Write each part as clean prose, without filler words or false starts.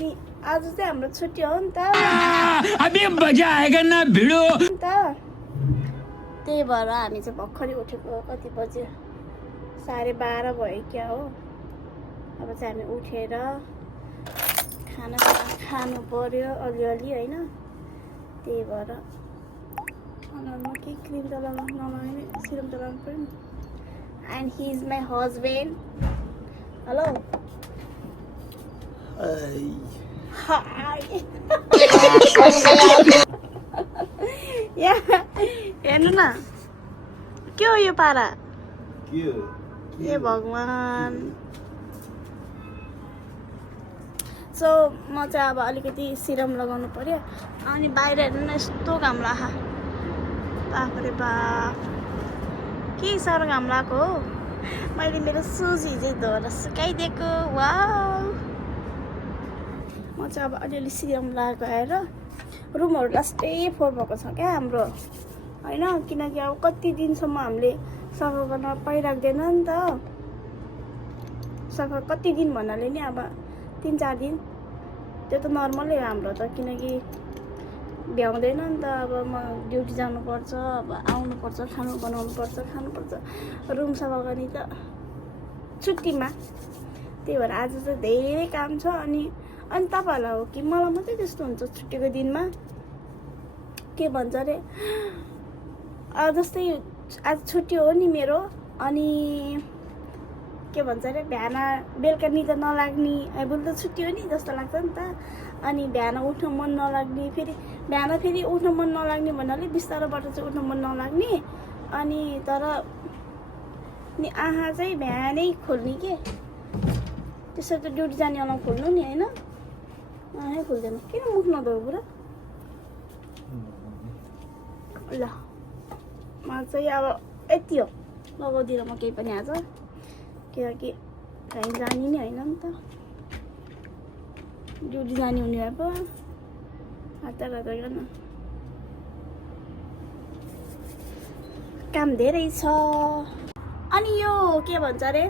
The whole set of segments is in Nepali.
अनि आज चाहिँ हाम्रो छुट्टी हो नि त अबे मजा आएगा ना भिडो त्यही भएर हामी चाहिँ भर्खरै उठेको कति बज्यो 12:30 भयो क्या हो अब चाहिँ हामी उठेर खाना खानु पर्यो अलिअलि होइन त्यही भएर अनुहारमा केही क्रिम त नलगाउने सिरम त लगाउनु पर्यो नि and he is my husband hello हेर्नु न के हो यो पारा ए भगवान् सो म चाहिँ अब अलिकति सिरम लगाउनु पर्यो अनि बाहिर हेर्नु न यस्तो घाम लाग्छ बाफरे बाफ के साह्रो घाम लागेको हो मैले मेरो सुज हिजो धोएर सुकाइदिएको वाउ म चाहिँ अब अलिअलि सिरम लगाएर रुमहरू लास्टै फोहोर भएको छ क्या हाम्रो होइन किनकि अब कति दिनसम्म हामीले सफा गर्न पाइराख्दैन नि त सफा कति दिन भन्नाले नि अब 3-4 दिन त्यो त नर्मलै हो हाम्रो त किनकि भ्याउँदैन नि त अब म ड्युटी जानुपर्छ अब आउनुपर्छ खानु बनाउनुपर्छ खानुपर्छ रुम सफा गर्ने त छुट्टीमा त्यही भएर आज चाहिँ धेरै काम छ अनि तपाईँहरूलाई हो कि मलाई मात्रै त्यस्तो हुन्छ छुट्टीको दिनमा के भन्छ अरे जस्तै आज छुट्टी हो नि मेरो अनि के भन्छ अरे बिहान बेलुका निद नलाग्ने भोलि त छुट्टी हो नि जस्तो लाग्छ नि त अनि बिहान उठ्न मन नलाग्ने फेरि बिहान फेरि उठ्न मन नलाग्ने भन्नाले बिस्तारोबाट चाहिँ उठ्न मन नलाग्ने अनि तर नि आँखा चाहिँ बिहानै खोल्ने के त्यसरी त ड्युटी जाने बेलामा खोल्नु नि होइन आँखै खोल्दैन किन मुख नधो पुरा ल म चाहिँ अब यति हो लगाउँदिनँ म केही पनि आज किनकि कहीँ जाने नि होइन नि त ड्युटी जाने हुने भए पो हतार गर्न काम धेरै छ अनि यो के भन्छ अरे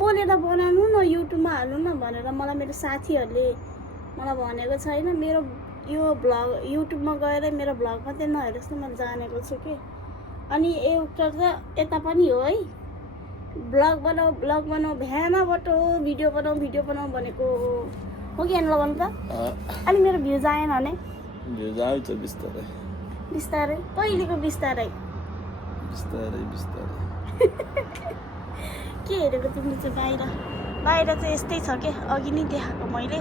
बोलेर बनाउनु न युट्युबमा हाल्नु न भनेर मलाई मेरो साथीहरूले मलाई भनेको छैन मेरो यो भ्लग युट्युबमा गएर मेरो भ्लग मात्रै नहेर जस्तो मैले जानेको छु कि अनि एउटा त यता पनि हो है भ्लग बनाऊ भ्यानाबाट हो भिडियो बनाऊ भनेको हो कि होइन लगाउनु त अनि मेरो भ्युज आएन भने भ्युज आउँछ बिस्तारै बिस्तारै कहिलेको बिस्तारै के हेरेको तिमीले चाहिँ बाहिर चाहिँ यस्तै छ के अघि नै देखाएको मैले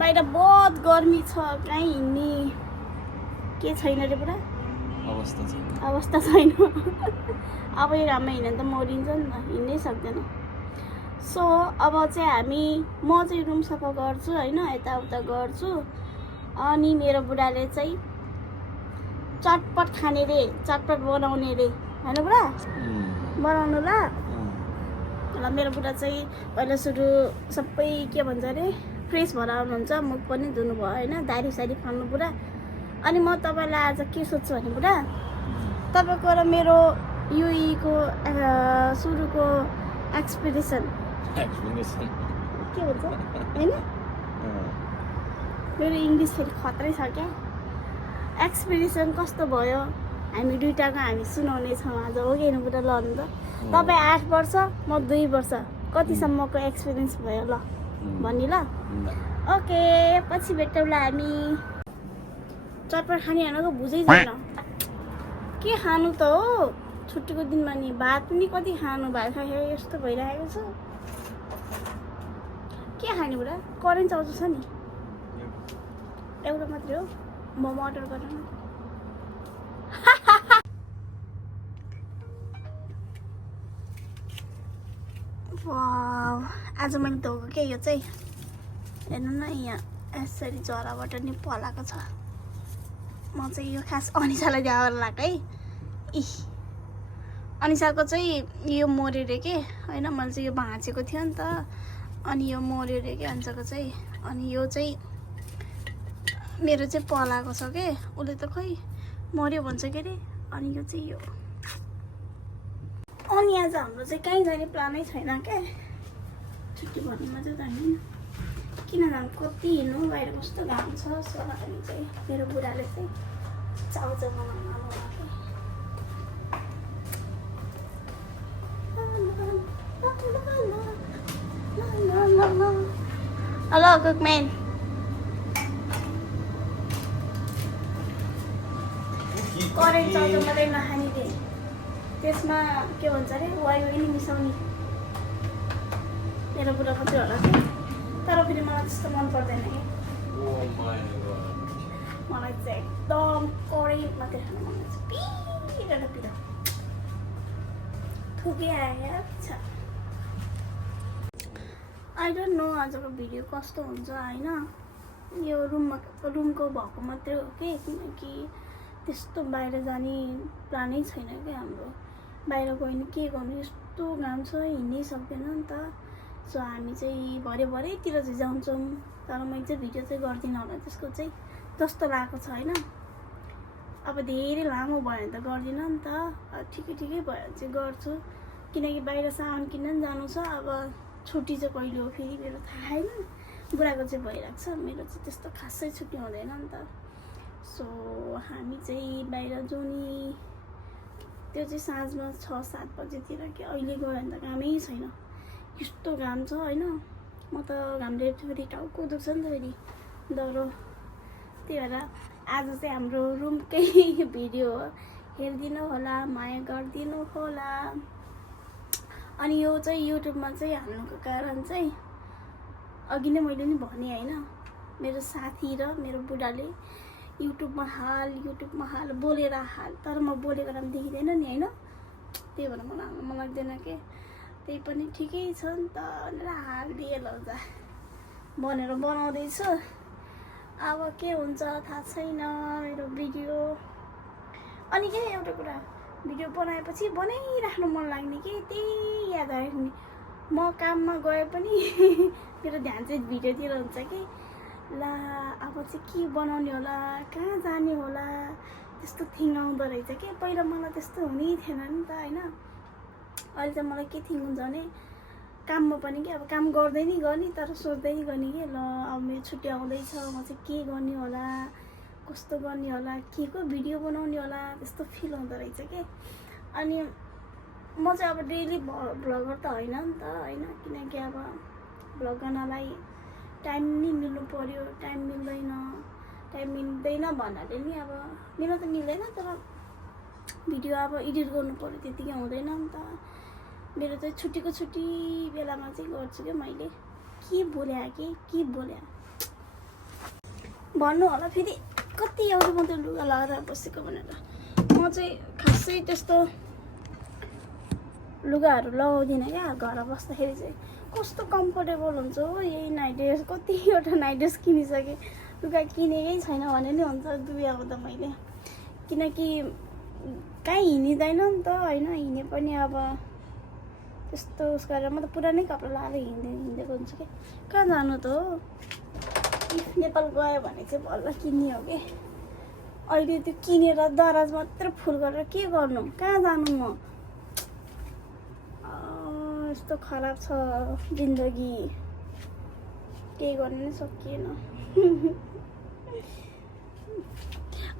बाहिर बहुत गर्मी छ कहीँ हिँड्ने के छैन रे पुरा अवस्था छैन अब यो घाममा हिँड्यो भने त मरिन्छ नि त हिँड्नै सक्दैन सो अब चाहिँ म चाहिँ रुम सफा गर्छु होइन यताउता गर्छु अनि मेरो बुढाले चाहिँ चटपट खाने रे चटपट बनाउने रे होइन बुढा बनाउनु ल मेरो बुढा चाहिँ पहिला सुरु सबै के भन्छ अरे फ्रेस भएर आउनुहुन्छ मुख पनि धुनु भयो होइन दारी सारी फाल्नु पुरा अनि म तपाईँलाई आज के सोध्छु भने पुरा तपाईँको र मेरो युईको सुरुको एक्सपिरियन्स के भन्छ होइन मेरो इङ्ग्लिस फेरि खत्रै छ क्या एक्सपिरियन्स कस्तो भयो हामी दुइटाको हामी सुनाउने छौँ आज हो कि होइन पुरा ल त तपाईँ 8 वर्ष म 2 वर्ष कतिसम्मको एक्सपिरियन्स भयो ल भन्ने ल ओके पछि भेटौँला हामी चटपट खाने भनेको बुझै छैन के खानु त हो छुट्टीको दिनमा नि भात पनि कति खानु भात खायो यस्तो भइरहेको छ के खाने बुढा करेन्ट आउँछ छ नि एउटा मात्रै हो मोमो अर्डर गर न आज मैले धोएको के यो चाहिँ हेर्नु न यहाँ यसरी जराबाट नि पलाएको छ म चाहिँ यो खास अनिसालाई द्याएर लगाएको है अनिसाको चाहिँ यो मर्यो रे के होइन मैले चाहिँ यो भाँचेको थियो नि त अनि यो मर्यो रे के अनिसाको चाहिँ अनि यो चाहिँ मेरो चाहिँ पलाएको छ के उसले त खै मर्यो भन्छ के अरे अनि यो चाहिँ यो अनि आज हाम्रो चाहिँ कहीँ जाने प्लानै छैन क्या छुट्टी भन्नुमा चाहिँ जाने किन जानु कति हिँड्नु बाहिर कस्तो घाम छ सो हामी चाहिँ मेरो बुढाले चाहिँ चाउचाउ बनाउनु आउनुभएको हेलो कुकम्यान करेन्ट चाउचाउ मात्रै नखाने रे त्यसमा के भन्छ अरे वायु पनि मिसाउने मेरो बुढाको त्यो होला कि तर फेरि मलाई त्यस्तो मन पर्दैन कि मलाई चाहिँ एकदम करेन्ट मात्रै खानु मन लाग्छ पिरो र पिरो थुकै आयो छ आई डोन्ट नो आजको भिडियो कस्तो हुन्छ होइन यो रुमको भएको मात्रै हो कि किनकि त्यस्तो बाहिर जाने प्लानै छैन कि हाम्रो बाहिर गयो भने के गर्नु यस्तो घाम छ हिँड्नै सक्दैन नि त सो हामी चाहिँ भरेतिर चाहिँ जान्छौँ तर मैले चाहिँ भिडियो चाहिँ गर्दिनँ होला त्यसको चाहिँ जस्तो लागेको छ होइन अब धेरै लामो भयो भने त गर्दिनँ नि त ठिकै भयो भने चाहिँ गर्छु किनकि बाहिर सामान किन्न पनि जानु छ अब छुट्टी चाहिँ कहिले हो फेरि मेरो थाहा छैन बुढाको चाहिँ भइरहेको छ मेरो चाहिँ त्यस्तो खासै छुट्टी हुँदैन नि त सो हामी चाहिँ बाहिर जाउँ नि त्यो चाहिँ साँझमा 6-7 बजेतिर कि अहिले गयो भने त कामै छैन यस्तो घाम छ होइन म त घामले फेरि टाउको दुख्छ नि त फेरि डह्रो त्यही भएर आज चाहिँ हाम्रो रुमकै भिडियो हो हेरिदिनु होला माया गरिदिनु होला अनि यो चाहिँ युट्युबमा चाहिँ हाल्नुको कारण चाहिँ अघि नै मैले नि भने होइन मेरो साथी र मेरो बुढाले युट्युबमा हाल बोलेर हाल तर म बोलेको राम देखिँदैन नि होइन त्यही भएर मलाई हाल्नु मन लाग्दैन के त्यही पनि ठिकै छ नि त भनेर हालिदिए लौजा भनेर बनाउँदैछु अब के हुन्छ थाहा छैन मेरो भिडियो अनि के एउटा कुरा भिडियो बनाएपछि बनाइराख्नु मन लाग्ने कि त्यही याद आयो नि म काममा गए पनि मेरो ध्यान चाहिँ भिडियोतिर हुन्छ कि ला अब चाहिँ के बनाउने होला कहाँ जाने होला त्यस्तो थिङ आउँदो रहेछ कि पहिला मलाई त्यस्तो हुनै थिएन नि त होइन अहिले चाहिँ मलाई के थिङ हुन्छ भने काममा पनि कि अब काम गर्दै नि गर्ने तर सोच्दै नि गर्ने कि ल अब मेरो छुट्टी आउँदैछ म चाहिँ के गर्ने होला कस्तो गर्ने होला के को भिडियो बनाउने होला त्यस्तो फिल हुँदो रहेछ कि अनि म चाहिँ अब डेली भ्लगर त होइन नि त होइन किनकि अब भ्लग गर्नलाई टाइम नि मिल्नु पर्यो टाइम मिल्दैन भन्नाले नि अब मेरो त मिल्दैन तर भिडियो अब एडिट गर्नु पर्यो त्यतिकै हुँदैन नि त मेरो चाहिँ छुट्टी बेलामा चाहिँ गर्छु क्या मैले के बोल्या भन्नु होला फेरि कति एउटा मात्रै लुगा लगाएर बसेको भनेर म चाहिँ खासै त्यस्तो लुगाहरू लगाउँदिनँ क्या घर बस्दाखेरि चाहिँ कस्तो कम्फर्टेबल हुन्छ हो यही नाइट ड्रेस कतिवटा नाइट ड्रेस किनिसकेँ लुगा किनेकै छैन भने नि हुन्छ दुई अब त मैले किनकि कहीँ हिँडिँदैन नि त होइन हिँडे पनि अब त्यस्तो उस गरेर म त पुरानै कपडा लगाएर हिँडेको हुन्छु कि कहाँ जानु त हो नेपाल गयो भने चाहिँ बल्ल किन्ने हो कि अहिले त्यो किनेर दराज मात्र फुल गरेर के गर्नु कहाँ जानु म यस्तो खराब छ जिन्दगी केही गर्नु नै सकिएन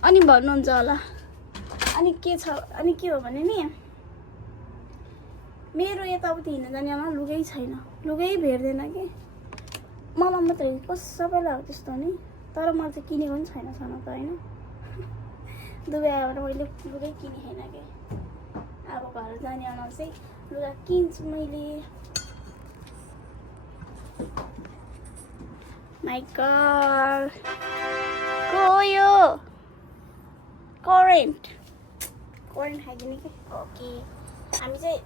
अनि भन्नुहुन्छ होला अनि के छ अनि के हो भने नि मेरो यताउति हिँड्न जानेमा लुगै छैन लुगै भेट्दैन कि मलाई मात्रै कस सबैलाई हो त्यस्तो नि तर मैले चाहिँ किनेको पनि छैन छन त होइन दुबई आएर मैले लुगै किने छैन कि अब घर जाने अनुहार चाहिँ लुगा किन्छु मैले माइ गॉड गयो करेन्ट खाइदिने कि ओके हामी चाहिँ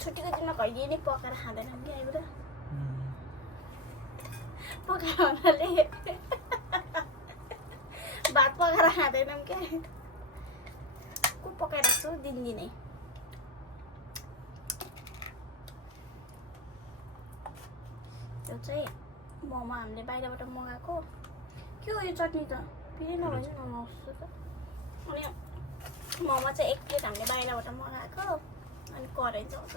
छुट्टीको दिनमा कहिले नै पकाएर खाँदैनौँ कि आइबाट पकाएर भन्नाले भात पकाएर खाँदैनौँ क्या को पकाइरहेको छु दिनदिनै त्यो चाहिँ मोमो हामीले बाहिरबाट मगाएको के हो यो चटनी त फेरि नभए नआउँछु त अनि मोमो चाहिँ 1 प्लेट हामीले बाहिरबाट मगाएको अनि कराई चल्छ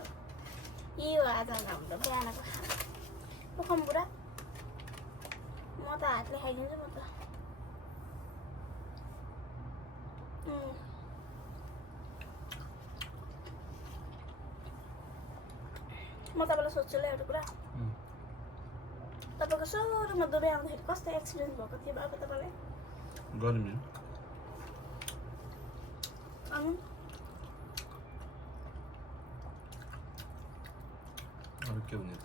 यो आज हाम्रो बिहानको खाना पोखम बुढा त हातले खाइदिन्छु म त म तपाईँलाई सोध्छु ल एउटा कुरा तपाईँको सुरुमा दुबई आउँदाखेरि कस्तो एक्सपिरियन्स भएको थियो बाबा तपाईँलाई गर्मी अनि अरू के हुने त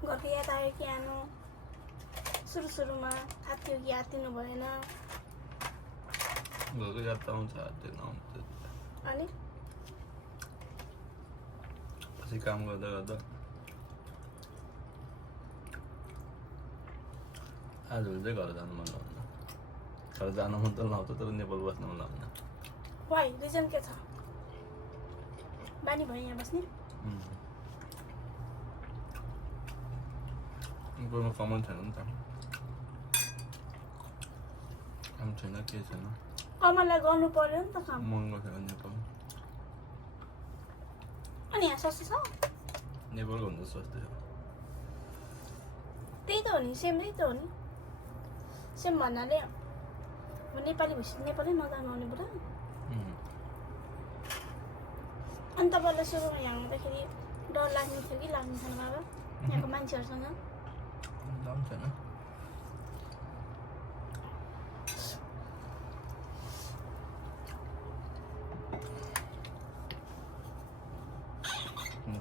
घरको याद आयो कि आनु सुरुमा आत्तियो कि आत्तिनु भएन घरको याद त आउँछ हात्दैन आउँछ अनि पछि काम गर्दा गर्दा आजभोलि चाहिँ घर जानु मन लाग्दैन घर जानु मन त लाउँछ तर नेपाल बस्नु मन लाग्दैन वाइ रिजन के छ बानी भयो यहाँ बस्ने कोहीमा कमन छैन नि त काम छैन केही छैन कमललाई गर्नु पर्यो नि त काम महँगो छ नेपाल अनि यहाँ सस्तो छ नेपालको भन्दा सस्तो छ त्यही त हो नि सेम त्यही त हो नि सेम भन्नाले अब नेपाली भएपछि नेपालै नजानु आउने बुढा अनि तपाईँलाई सुरुमा यहाँ आउँदाखेरि डर लाग्ने थियो कि लाग्ने थिएन बाबा यहाँको मान्छेहरूसँग दाम छैन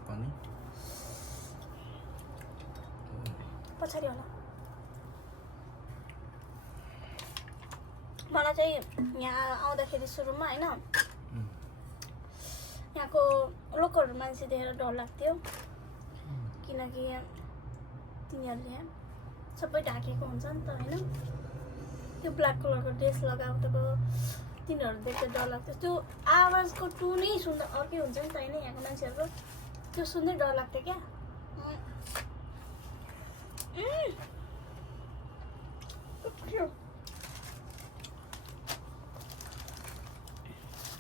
पानी पछाडि होला मलाई चाहिँ यहाँ आउँदाखेरि सुरुमा होइन यहाँको लोकल मान्छे देखेर डर लाग्थ्यो किनकि तिनीहरूले सबै ढाकेको हुन्छ नि त होइन त्यो ब्ल्याक कलरको ड्रेस लगाएको तिनीहरू देख्दा डर लाग्थ्यो त्यो आवाजको टुनै सुन्दा अर्कै हुन्छ नि त होइन यहाँको मान्छेहरूको त्यो सुन्दै डर लाग्थ्यो क्या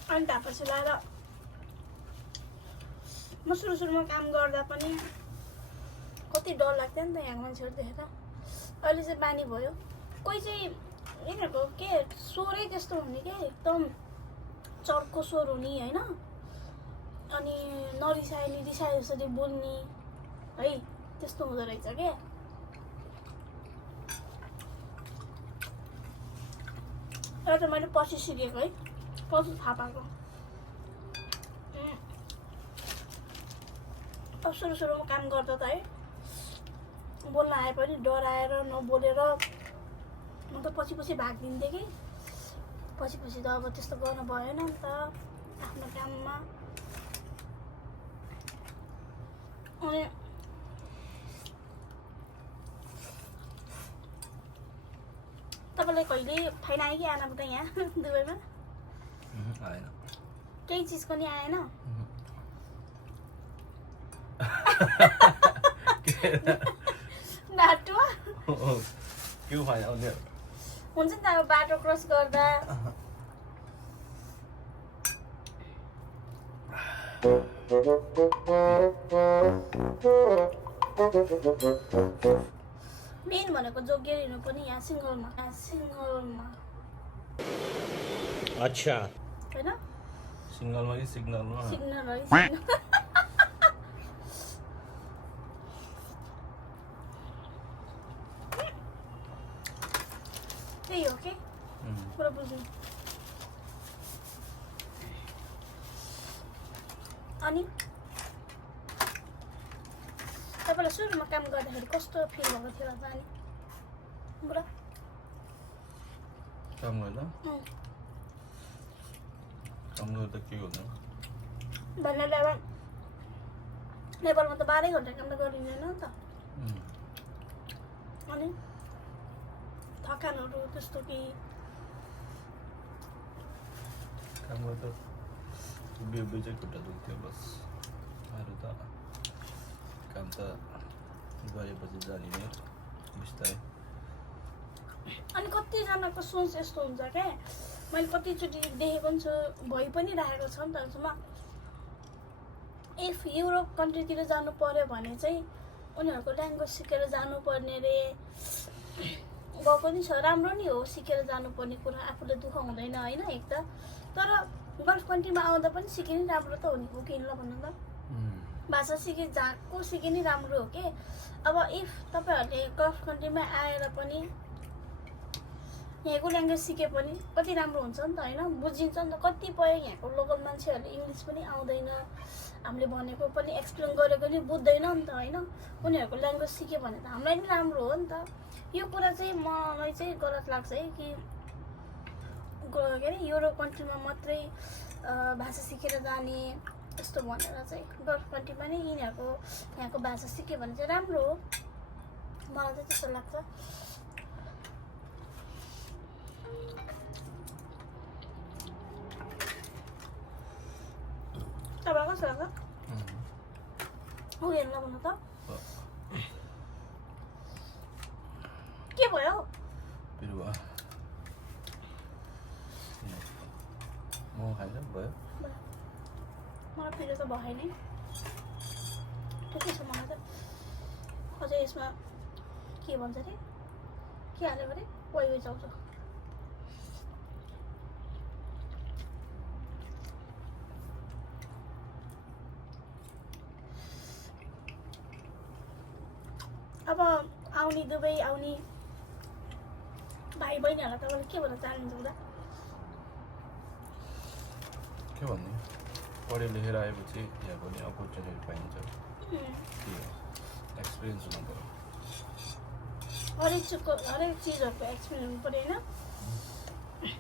अनि त्यसपछि लाएर म सुरुमा काम गर्दा पनि कति डर लाग्थ्यो नि त यहाँको मान्छेहरू देखेर अहिले चाहिँ बानी भयो कोही चाहिँ यिनीहरूको के स्वरै त्यस्तो हुने क्या एकदम चर्को स्वर हुने होइन अनि नरिसाए जसरी बोल्ने है त्यस्तो हुँदो रहेछ क्या एउटा मैले पछि सिकेको है पछि थाहा पाएको अब सुरुमा काम गर्दा त है बोल्न आए पनि डराएर नबोलेर म त पछि भागिदिन्थेँ कि पछि त अब त्यस्तो गर्नु भएन नि त आफ्नो काममा अनि तपाईँलाई कहिले फाइन आयो कि आएन त यहाँ दुबईमा आएन केही चिजको नि आएन बाटोमा के फाइन आउने हुन्छ नि त अब बाटो क्रस गर्दा मेन भनेको जोगिएर हिँड्नु पनि यहाँ सिङ्गलमा अच्छा होइन सिग्नलमा कि सिग्नलमा सिग्नल है त्यही हो कि पुरा बुझ्नु अनि तपाईँलाई सुरुमा काम गर्दाखेरि कस्तो फिल भएको थियो अनि बुढा काम गर्दा के गर्नु भन्नाले अब नेपालमा त 12 घन्टा काम त गरिँदैन नि त अनि थकानहरू त्यस्तो कि काम गर्दा बिहान चाहिँ खुट्टा दुख्थ्यो बस अरू त काम त गरेपछि जाने नै बिस्तारै अनि कतिजनाको सोच यस्तो हुन्छ क्या मैले कतिचोटि देखेको पनि छु भइ पनि राखेको छ नि त जसमा इफ युरोप कन्ट्रीतिर जानु पर्यो भने चाहिँ उनीहरूको ल्याङ्ग्वेज सिकेर जानुपर्ने रे गएको नि छ, राम्रो नि हो सिकेर जानुपर्ने कुरा, आफूले दुःख हुँदैन होइन एक त। तर गल्फ कन्ट्रीमा आउँदा पनि सिके नि राम्रो त हो नि, हो किन ल भन्नु त। भाषा सिके जहाँको सिके नि राम्रो हो कि। अब इफ तपाईँहरूले गल्फ कन्ट्रीमा आएर पनि यहाँको ल्याङ्ग्वेज सिके पनि कति राम्रो हुन्छ नि त होइन, बुझिन्छ नि त। कतिपय यहाँको लोकल मान्छेहरूले इङ्ग्लिस पनि आउँदैन, हामीले भनेको पनि एक्सप्लेन गरेको नि बुझ्दैन नि त होइन। उनीहरूको ल्याङ्ग्वेज सिक्यो भने त हामीलाई नि राम्रो हो नि त। यो कुरा चाहिँ मलाई चाहिँ गलत लाग्छ है कि के अरे युरोप कन्ट्रीमा मात्रै भाषा सिकेर जाने यस्तो भनेर चाहिँ। गल्फ कन्ट्रीमा नै यिनीहरूको यहाँको भाषा सिक्यो भने चाहिँ राम्रो हो, मलाई चाहिँ त्यस्तो लाग्छ। तपाईँलाई कस्तो लाग्छ? हो हेर्न भन्नु त के भयो? बिरुवा म खान्छ भयो। मलाई पिरो त भएन नि, ठिकै छ मलाई त। अझै यसमा के भन्छ अरे, के हाल्यो अरे, वाइ चाउँछ। अब आउने दुबई आउने भाइ बहिनीहरूलाई तपाईँले के भन्न चाहनुहुन्छ हुँदा? के भन्ने, पढेर लेखेर आएपछि यहाँ पनि अपर्च्युनिटी पाइन्छ, एक्सपिरियन्स हुनु पऱ्यो। हरेक चिजहरूको एक्सपिरियन्स हुनु पऱ्यो होइन।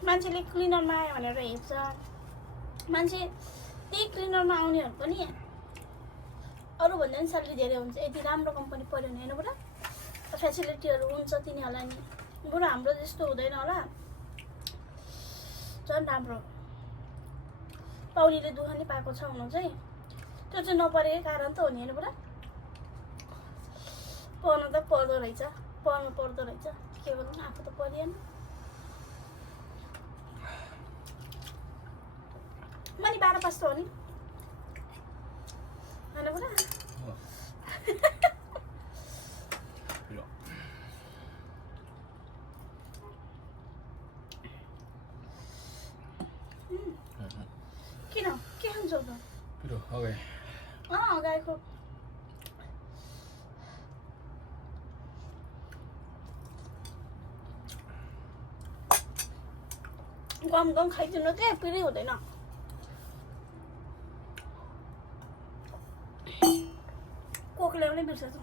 मान्छेले क्लिनरमा आयो भनेर हेर्छ, मान्छे त्यही क्लिनरमा आउनेहरू पनि अरूभन्दा पनि स्यालेरी धेरै हुन्छ यदि राम्रो कम्पनी पऱ्यो भने होइन पुरा फेसिलिटीहरू हुन्छ तिनीहरूलाई नि। बरु हाम्रो जस्तो हुँदैन होला, झन् राम्रो। पौडीले दुःख नि पाएको छ हुनु चाहिँ, त्यो चाहिँ नपरेकै कारण त हो नि होइन पुरा। पढ्नु त पर्दो रहेछ, पढ्नु पर्दो रहेछ, के गर्नु आफू त पढिएन। मैले 12 पास त हो नि होइन पुरा। किन के खान्छौ त? पिरो अगाडि गाईको गम गम खाइदिनु त्यो पिरै हुँदैन। कोक ल्याउनै बिर्सेछु।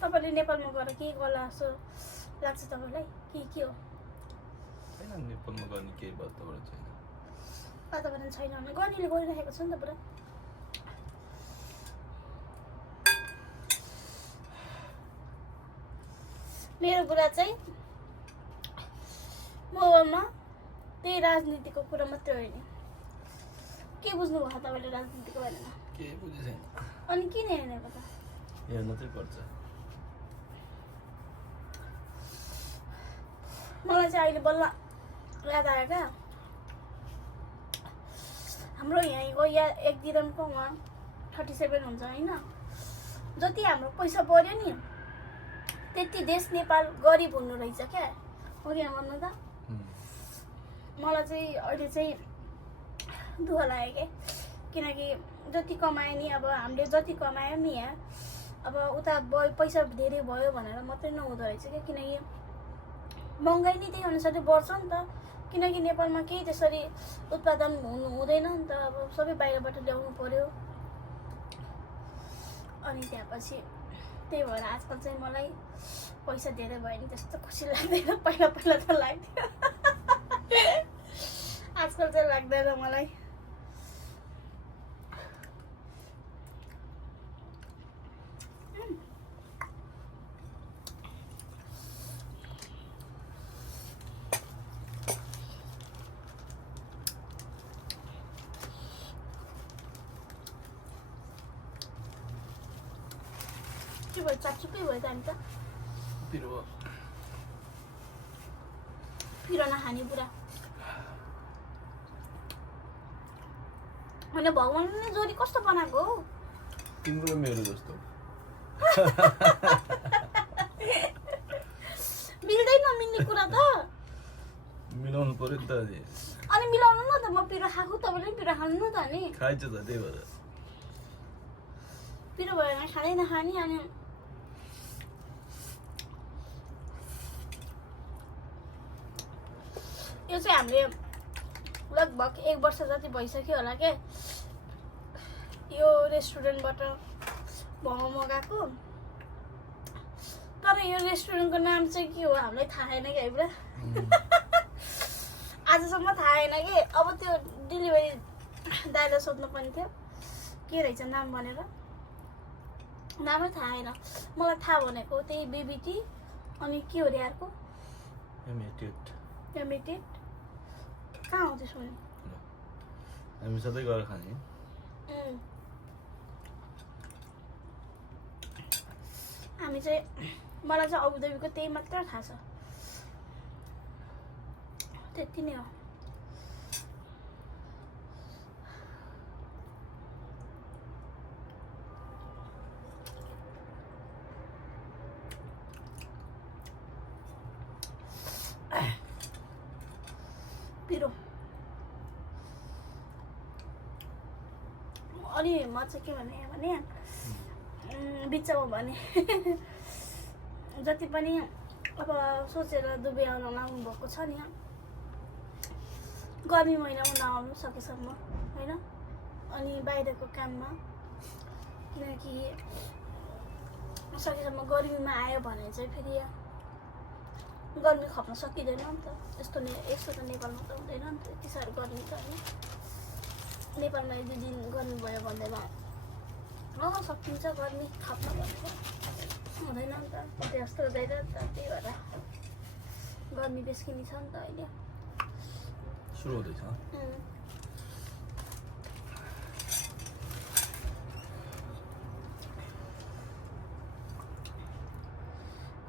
तपाईँले नेपालमा गएर के गर्ला जस्तो लाग्छ तपाईँलाई? के हो? छैन नेपालमा गर्ने केही वातावरण छैन। वातावरण छैन भने गनीले गरिरहेको छ नि त पुरा। मेरो कुरा चाहिँ मोबाइलमा त्यही राजनीतिको कुरा मात्रै होइन। के बुझ्नु भयो तपाईँले राजनीतिको बारेमा? केही बुझे छैन। अनि किन हेर्नेको त? हेर्नु चाहिँ पर्छ। मलाई चाहिँ अहिले बल्ल याद आयो क्या, हाम्रो यहीँको या एक दिनको उहाँ 37 हुन्छ होइन। जति हाम्रो पैसा पर्यो नि त्यति देश नेपाल गरिब हुनु रहेछ क्या, हो कि भन्नु त। मलाई चाहिँ अहिले चाहिँ दुःख लाग्यो क्या, किनकि जति कमायो नि अब हामीले जति कमायो नि यहाँ अब उता पैसा धेरै भयो भनेर मात्रै नहुँदो रहेछ क्या। किनकि महँगाइ नै त्यही अनुसारले बढ्छ नि त, किनकि नेपालमा केही त्यसरी उत्पादन हुँदैन नि त। अब सबै बाहिरबाट ल्याउनु पर्यो। अनि त्यहाँपछि त्यही भएर आजकल चाहिँ मलाई पैसा धेरै भयो नि त्यस्तो खुसी लाग्दैन। पहिला पहिला त लाग्थ्यो, आजकल चाहिँ लाग्दैन मलाई। के भयो? चापचुपै भयो त हामी त। पिरो नखाने पुरा होइन। भगवान्ले जोडी कस्तो बनाएको हो? तिम्रो मेरो जस्तो। मिल्दैन मिल्ने कुरा त मिलाउनु पर्यो नि त अनि। अनि मिलाउनु न त म पिरो खाएको तपाईँले पनि पिरो खानु न त अनि खाइन्छ त त्यही भएर। पिरो भयो भने खाँदैन खाने अनि यो चाहिँ हामीले लगभग 1 वर्ष जति भइसक्यो होला के यो रेस्टुरेन्टबाट मोमो मगाएको। तर यो रेस्टुरेन्टको नाम चाहिँ के हो हामीलाई थाहा छैन कि है आजसम्म थाहा छैन कि। अब त्यो डेलिभरी दाइलाई सोध्नु पर्ने थियो के रहेछ नाम भनेर, नामै थाहा छैन। मलाई थाहा भनेको त्यही बिबिटी अनि के हो रे अर्को एमिटेड कहाँ हो त्यसो भने हामी सधैँ गएर खाने। हामी चाहिँ मलाई चाहिँ अबुधाबीको त्यही मात्र थाहा छ, त्यति नै हो। पिरो अनि म चाहिँ के भने बिचमा भने जति पनि अब सोचेर दुबई आउन लाग्नु भएको छ नि गर्मी महिनामा नआउनु सकेसम्म होइन। अनि बाहिरको काममा किनकि सकेसम्म गर्मीमा आयो भने चाहिँ फेरि गर्मी खप्न सकिँदैन नि त। यस्तो त नेपालमा त हुँदैन नि त यति साह्रो गर्मी त होइन। नेपालमा 1-2 दिन गर्मी भयो भन्दैमा सकिन्छ गर्मी खप्न भनेको हुँदैन नि त त्यस्तो हुँदैन नि त। त्यही भएर गर्मी बेस्किने छ नि त अहिले सुरु हुँदैछ।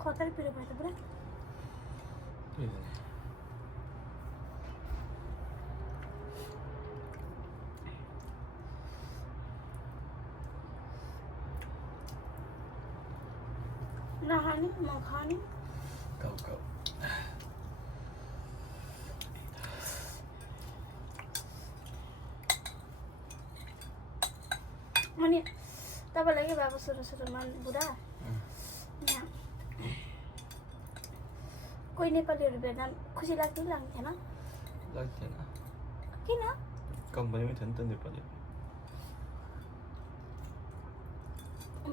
खतरा पिरो भयो त पुरा। नखाने नखाने खाऊ अनि तपाईँलाई के भएको सुरुमा बुढा यहाँ कोही नेपालीहरू भेट्दा खुसी लाग्थ्यो कि लाग्थेन? लाग्थेन। किन? कम्पनीमै थियो नि त नेपाली।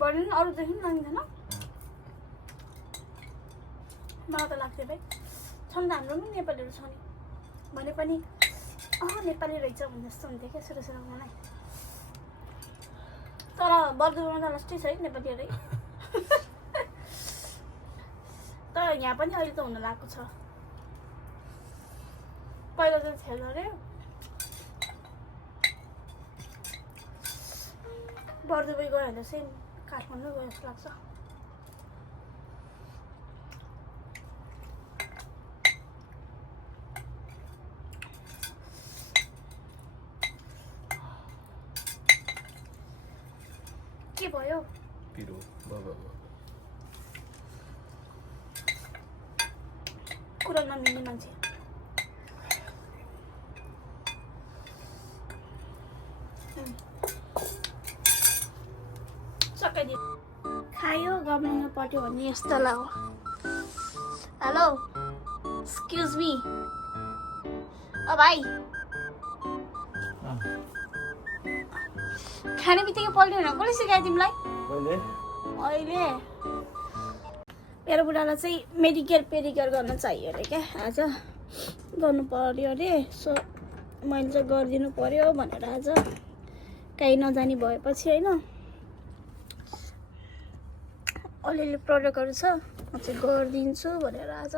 भन्नु नि अरूदेखि पनि लाग्थेन? मलाई त लाग्थ्यो भाइ छन् त हाम्रो पनि नेपालीहरू छ नि भने पनि नेपाली रहेछ भन्ने जस्तो हुन्थ्यो क्या सुरुमा मलाई। तर बर्दुमा त लास्टै छ है नेपालीहरू तर यहाँ पनि अहिले त हुन लागेको छ, पहिला त थिएन अरे। बर्दुबी गयो भने चाहिँ काठमाडौँ गयो जस्तो लाग्छ। के भयो? पिरो बाबा कुरा नमिल्ने मान्छे। सकाइदियो खायो गभर्मेन्टमा पट्यो भने यस्तो लाग्यो। हेलो एक्सक्युज मी भाइ खाने बित्तिकै पल्ट्यो भने कसले सिकायो तिमीलाई? अहिले मेरो बुढालाई चाहिँ मेडिकेयर पेडिकेयर गर्न चाहियो अरे क्या, आज गर्नु पर्यो अरे। सो मैले चाहिँ गरिदिनु पर्यो भनेर आज कहीँ नजानी भएपछि होइन अलिअलि प्रडक्टहरू छ म चाहिँ गरिदिन्छु भनेर आज।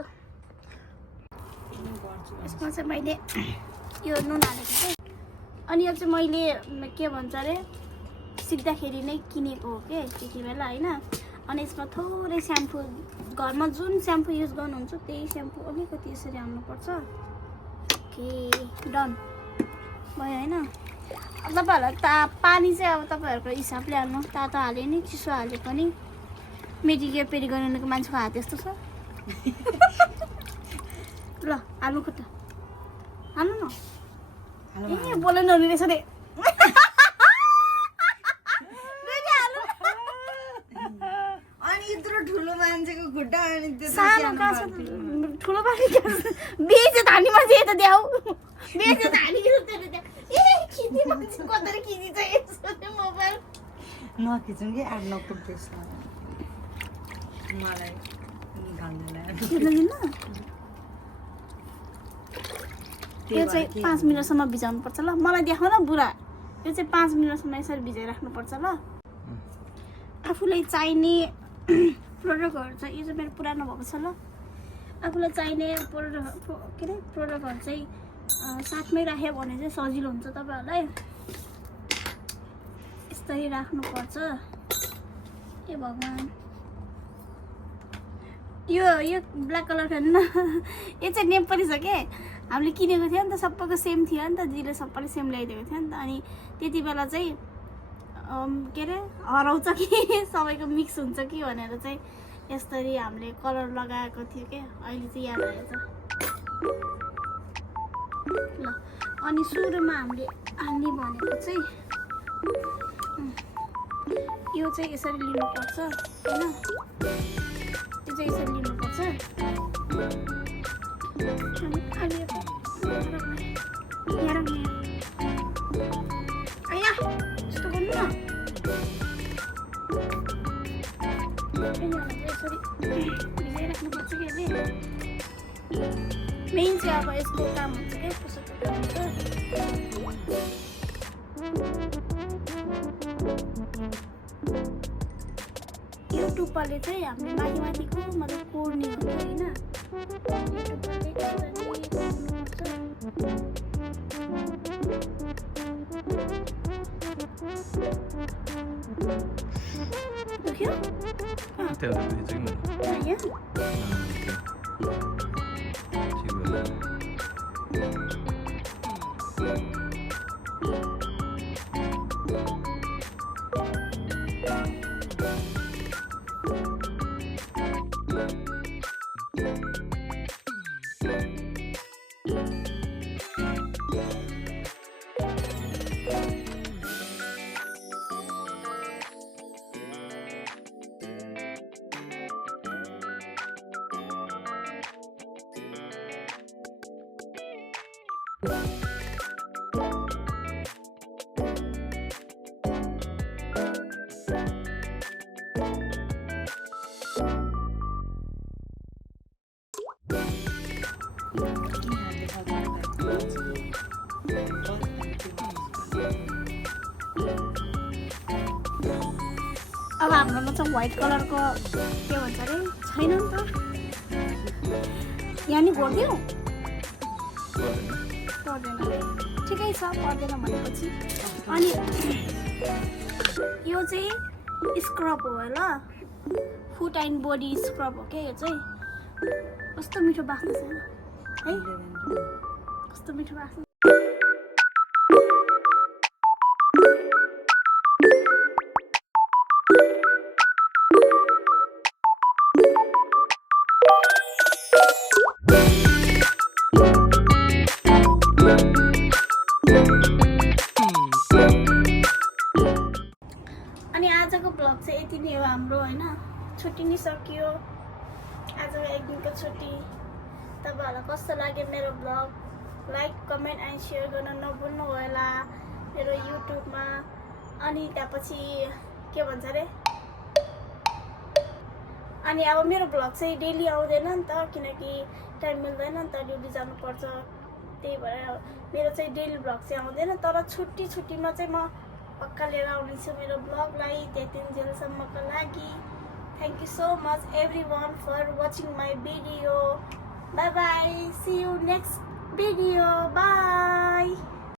यसमा चाहिँ मैले यो नुन हालेको थिएँ अनि यो चाहिँ मैले के भन्छ अरे सिक्दाखेरि नै किनेको हो कि त्यति बेला होइन। अनि यसमा थोरै स्याम्पू घरमा जुन स्याम्पू युज गर्नुहुन्छ त्यही स्याम्पू अलिकति यसरी हाल्नुपर्छ। ओके डन भयो होइन। तपाईँहरूलाई पानी चाहिँ अब तपाईँहरूको हिसाबले हाल्नु, तातो हाल्यो नि चिसो हाल्यो पनि मेडिकेयर पेरी गर्नुको मान्छेको हात यस्तो छ ल हाल्नु खुट्टा हाल्नु न ए बोलेन नि रहेछ रे अनि यत्रो ठुलो मान्छेको खुट्टा अनि त्यो सानो काछ ठुलो बाली बेचे धानीमा जे त द्याउ बेचे धानी के त द्या ए खिची मान्छे कतरे खिची छ यसो मोबाइल नखिचौँ कि 8-9 पुग्दैछ मलाई घाल्दैन यो चाहिँ 5 मिनटसम्म भिजाउनु पर्छ ल मलाई देखाउ न बुढा यो चाहिँ 5 मिनटसम्म यसरी भिजाइराख्नु पर्छ ल आफूलाई चाहिने प्रोडक्टहरू चाहिँ यो चाहिँ मेरो पुरानो भएको छ ल आफूलाई चाहिने प्रोडक्टहरू चाहिँ साथमै राख्यो भने चाहिँ सजिलो हुन्छ तपाईँहरूलाई यस्तरी राख्नुपर्छ ए भगवान् यो ब्ल्याक कलर हेर्नु न यो चाहिँ नेपाली छ के हामीले किनेको थियो नि त सबैको सेम थियो नि त दिदीले सबैले सेम ल्याइदिएको थियो नि त अनि त्यति बेला चाहिँ के अरे हराउँछ कि सबैको मिक्स हुन्छ कि भनेर चाहिँ यस्तरी हामीले कलर लगाएको थियो क्या अहिले चाहिँ याद आएछ ल अनि सुरुमा हामीले हाल्ने भनेको चाहिँ यो चाहिँ यसरी लिनुपर्छ होइन यो चाहिँ यसरी लिनुपर्छ यस्तो गर्नु न यसरी भिजाइराख्नुपर्छ कि अहिले मेन चाहिँ अब यसको काम हुन्छ क्या कसो यो टुप्पाले चाहिँ हामीले माथि माथिको मतलब कोर्ने हो होइन दुख्यो अब हाम्रोमा चाहिँ व्हाइट कलरको के भन्छ अरे छैन नि त यहाँ नि घोडिदिउँ पर्दैन ठिकै छ पर्दैन भनेपछि अनि यो चाहिँ स्क्रब हो ल फुट एन्ड बडी स्क्रब हो क्या यो चाहिँ कस्तो मिठो बास्ना छ है कस्तो मिठो बास्ना अनि आजको ब्लग चाहिँ यति नै हो हाम्रो होइन छुट्टी नै सकियो आजको एक दिनको छुट्टी तपाईँहरूलाई कस्तो लाग्यो मेरो blog like comment and share गर्न नभुल्नु होला मेरो युट्युबमा अनि त्यहाँपछि के भन्छ अरे अनि अब मेरो ब्लग चाहिँ डेली आउँदैन नि त किनकि टाइम मिल्दैन नि त ड्युटी जानुपर्छ त्यही भएर मेरो चाहिँ डेली ब्लग चाहिँ आउँदैन तर छुट्टीमा चाहिँ म पक्का लिएर आउनेछु मेरो ब्लगलाई त्यतिन्जेलसम्मको लागि thank you so much everyone for watching my video bye bye see you next video by